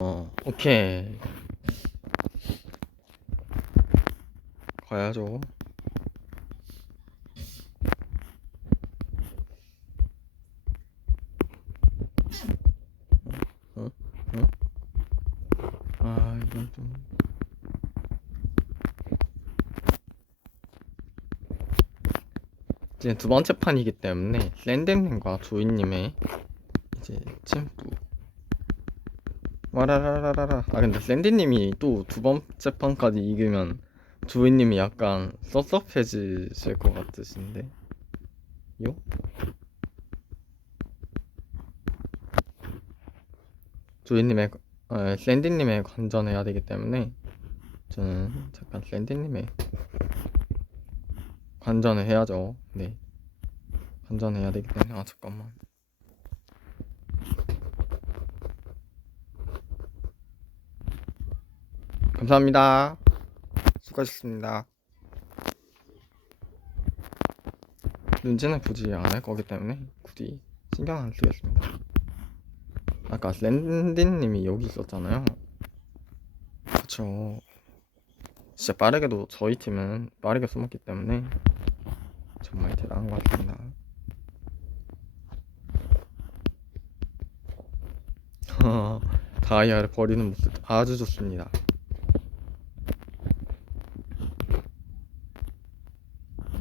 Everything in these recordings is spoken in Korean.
오케이. 가야죠. 응? 응? 아, 이건 좀. 이제 두 번째 판이기 때문에 샌드님과 조이님의 이제 챔프 와라라라라라. 아 근데 샌디님이 또 두 번째 판까지 이기면 조이님이 약간 섭섭해지실 것 같으신데 요? 조이님의 샌디님의 관전해야 되기 때문에 저는 잠깐 샌디님의 관전을 해야죠. 네, 관전해야 되기 때문에. 아 잠깐만. 감사합니다. 수고하셨습니다. 눈치는 굳이 안 할 거기 때문에 굳이 신경 안 쓰겠습니다. 아까 샌디님이 여기 있었잖아요. 그쵸. 진짜 빠르게도 저희 팀은 빠르게 숨었기 때문에 정말 대단한 것 같습니다. 다이아를 버리는 모습 아주 좋습니다.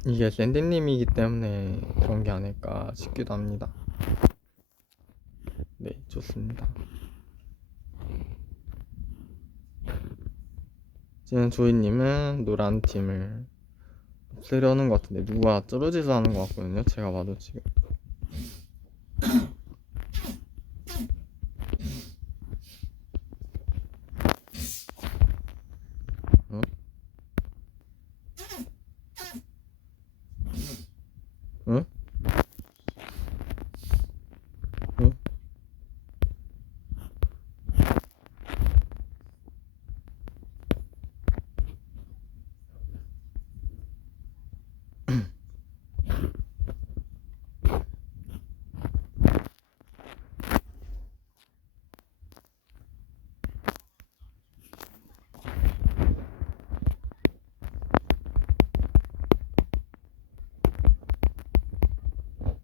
이게 샌디님이기 때문에 그런 게 아닐까 싶기도 합니다. 네, 좋습니다. 지금 조이님은 노란 팀을 없애려는 것 같은데 누가 쩌르지서 하는 것 같거든요. 제가 봐도 지금. 어? 응? 응?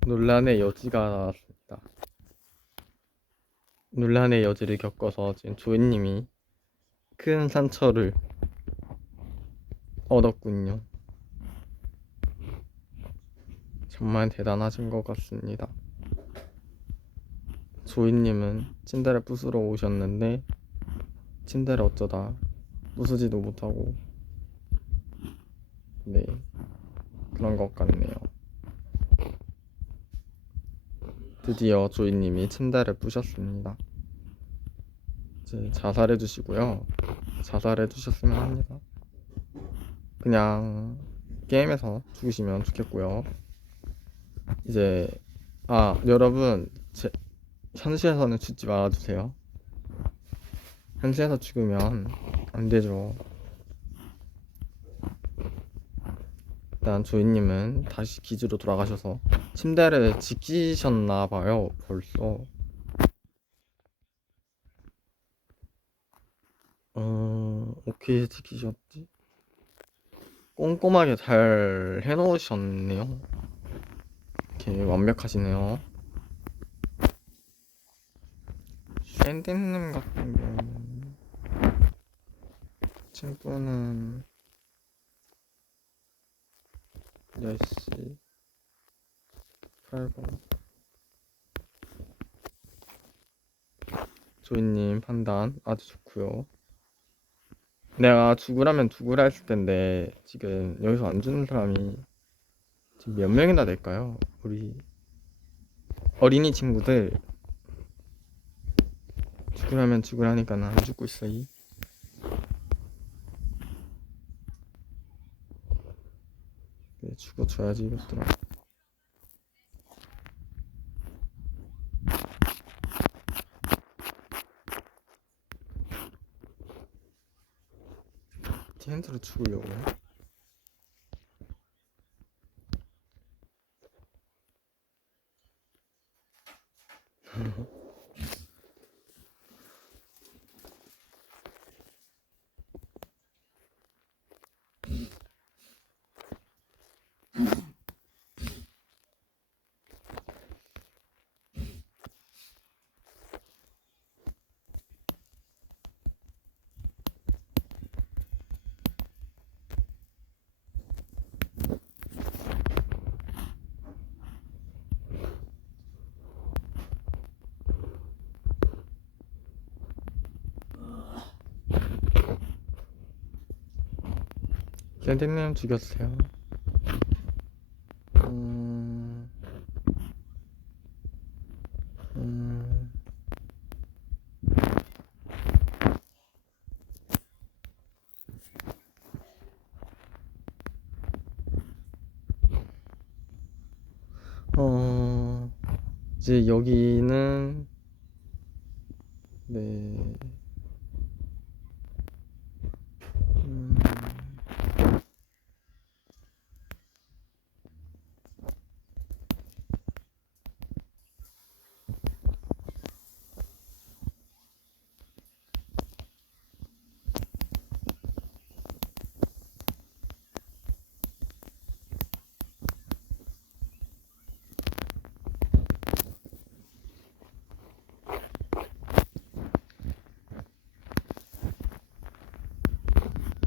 논란의 여지가 나왔습니다. 논란의 여지를 겪어서 지금 조이님이 큰 상처를 얻었군요. 정말 대단하신 것 같습니다. 조이님은 침대를 부수러 오셨는데 침대를 어쩌다 부수지도 못하고, 네, 그런 것 같네요. 드디어 조이님이 침대를 부셨습니다. 이제 자살해 주시고요. 자살해 주셨으면 합니다. 그냥 게임에서 죽으시면 좋겠고요. 이제 여러분, 현실에서는 죽지 말아주세요. 현실에서 죽으면 안 되죠. 일단 조이님은 다시 기지로 돌아가셔서 침대를 지키셨나봐요. 벌써 어떻게 지키셨지? 꼼꼼하게 잘 해놓으셨네요. 이렇게 완벽하시네요. 샌디님 같은 경우는 친구는 10시 8분. 조이님 판단 아주 좋고요. 내가 죽으라면 죽으라 했을 텐데 지금 여기서 안 주는 사람이 지금 몇 명이나 될까요? 우리 어린이 친구들 죽으라면 죽으라니까 안 죽고 있어. 네, 죽어줘야지 이것들아. TNT로 죽으려고. 샌디님 죽였어요. 음, 음, 어, 이제 여기는, 네, 음,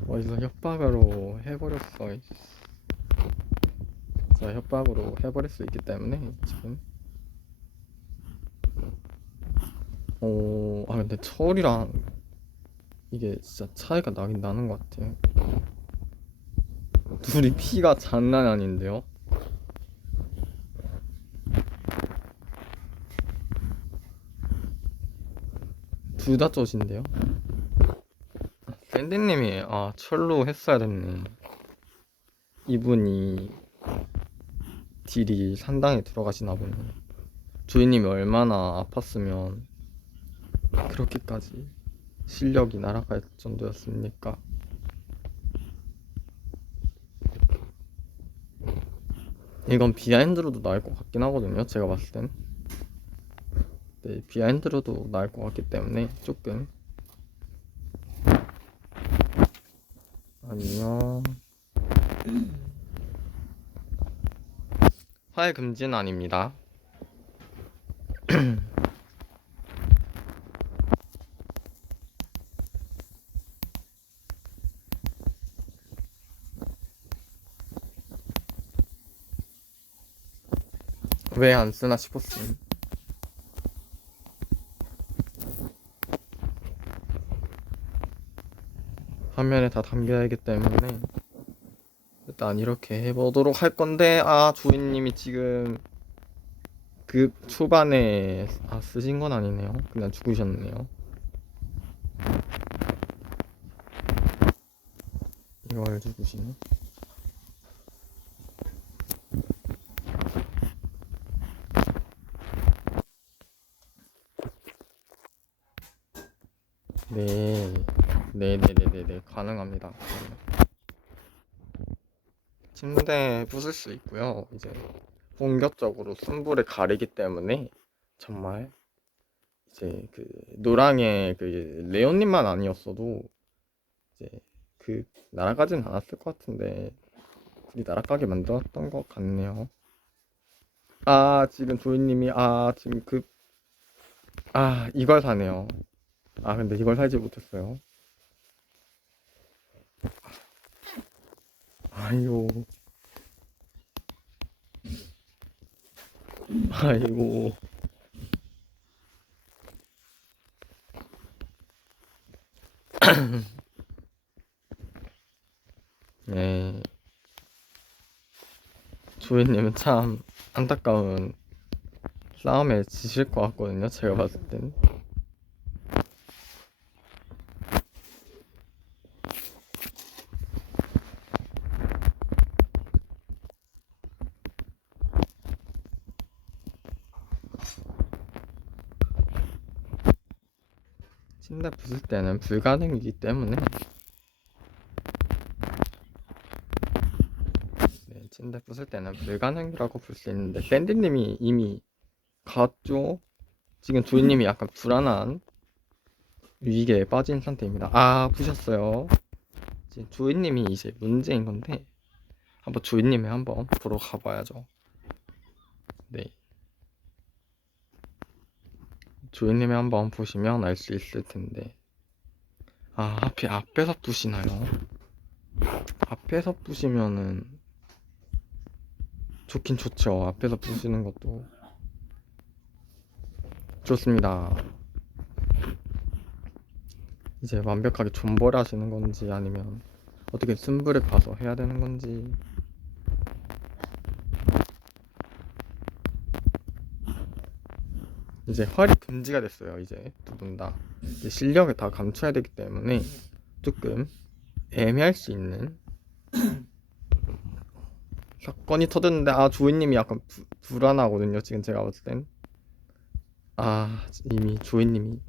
어디서 협박으로 해버렸어. 자, 협박으로 해버릴 수 있기 때문에, 지금. 근데 철이랑 이게 진짜 차이가 나긴 나는 것 같아요. 둘이 피가 장난 아닌데요? 둘 다 쩌신데요? 샌디님이, 철로 했어야 됐네. 이분이 딜이 상당히 들어가시나 보네. 주인님이 얼마나 아팠으면 그렇게까지 실력이 날아갈 정도였습니까? 이건 비하인드로도 나을 것 같긴 하거든요. 제가 봤을 땐. 네, 비하인드로도 나을 것 같기 때문에 조금. 아니요. 화해 금지는 아닙니다. 왜 안 쓰나 싶었음. 화면에 다 담겨야 하기 때문에 일단 이렇게 해보도록 할 건데, 주인님이 지금 그 초반에 쓰신 건 아니네요. 그냥 죽으셨네요. 이걸 죽으시네. 네, 네네네네네, 가능합니다. 침대 부술 수 있고요. 이제 본격적으로 승부를 가리기 때문에 정말 이제 그 노랑의 그 레온님만 아니었어도 이제 그 날아가진 않았을 것 같은데 둘이 날아가게 만들었던 것 같네요. 지금 조이님이 지금 이걸 사네요. 근데 이걸 살지 못했어요. 아이고, 아이고. 네, 조이님은 참 안타까운 싸움에 지실 것 같거든요. 제가 봤을 땐. 침대 부술 때는 불가능이기 때문에 네, 침대 부술 때는 불가능이라고 볼 수 있는데 샌디님이 이미 갔죠. 지금 조이님이 약간 불안한 위기에 빠진 상태입니다. 부셨어요. 지금 조이님이 이제 문제인 건데 한번 조이님이 한번 보러 가봐야죠. 네, 조이님이 한번 보시면 알 수 있을 텐데 하필 앞에서 부시나요? 앞에서 부시면은 좋긴 좋죠. 앞에서 부시는 것도 좋습니다. 이제 완벽하게 존버를 하시는 건지 아니면 어떻게 승부를 봐서 해야 되는 건지. 이제 활이 금지가 됐어요. 이제 두 분 다 실력을 다 감춰야 되기 때문에 조금 애매할 수 있는 사건이 터졌는데, 조이님이 약간 불안하거든요. 지금 제가 봤을 땐. 이미 조이님이,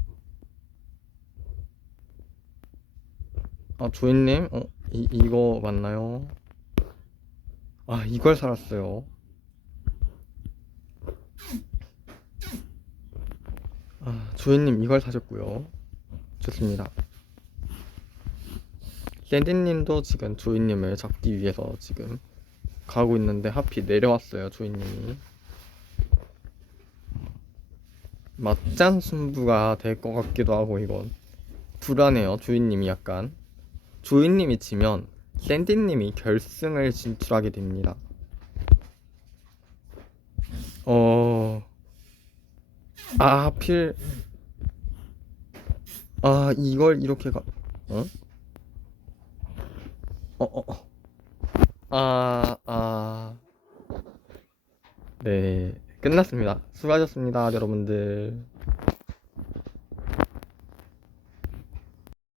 조이님, 이거 맞나요? 이걸 살았어요. 조이님 이걸 사셨고요. 좋습니다. 샌디님도 지금 조이님을 잡기 위해서 지금 가고 있는데 하필 내려왔어요. 조이님이. 맞짱 승부가 될 것 같기도 하고, 이건 불안해요. 조이님이 약간, 조이님이 지면 샌디님이 결승을 진출하게 됩니다. 하필, 이걸 이렇게 어? 아, 아, 네, 끝났습니다. 수고하셨습니다, 여러분들.